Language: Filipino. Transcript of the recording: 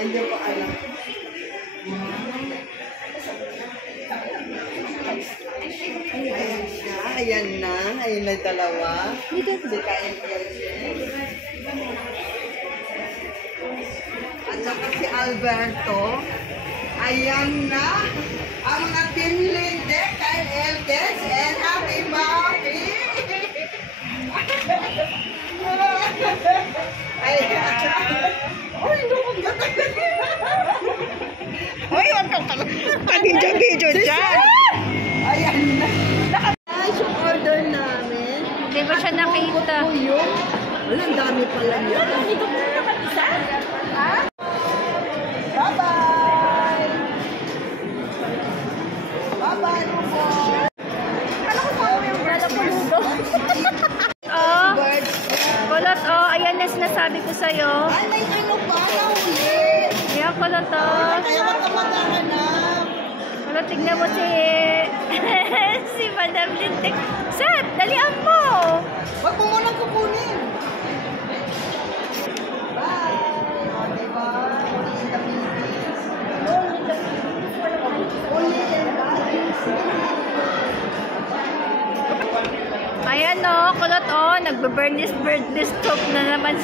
Hindi ko alam. Ayan siya. Ayan na. Ayan na dalawa. Hindi kain at saka si Alberto. Ayan na. Ang mga Team Linde, Kyle Elkes, and Happy Mommy. Ayan. Uy, lukong gatagal. Uy, wag kang pag-video dyan. Ayan na. Nakataas yung order namin. Hindi ko siya nakita. Wala, ang dami pala niya. Dito po na mag-isa. Ha? Bye-bye! Bye-bye, Rubo! Alam ko pa yung brother ko luto. Oh, kulot, oh, ayan na sinasabi ko sa'yo. Ay, may ano pa, nahuli. Ayan, kulot, oh. Kaya wag ka maghahanap. Kulot, tignan mo si... si Madam Lintek. Seth, dalian mo! Wag mo munang kukunin. Bye! O, diba? Only in the Philippines. Only in the Philippines. Only in the Ayan, oh, kulot, oh. Nagbe-burn this stove na naman.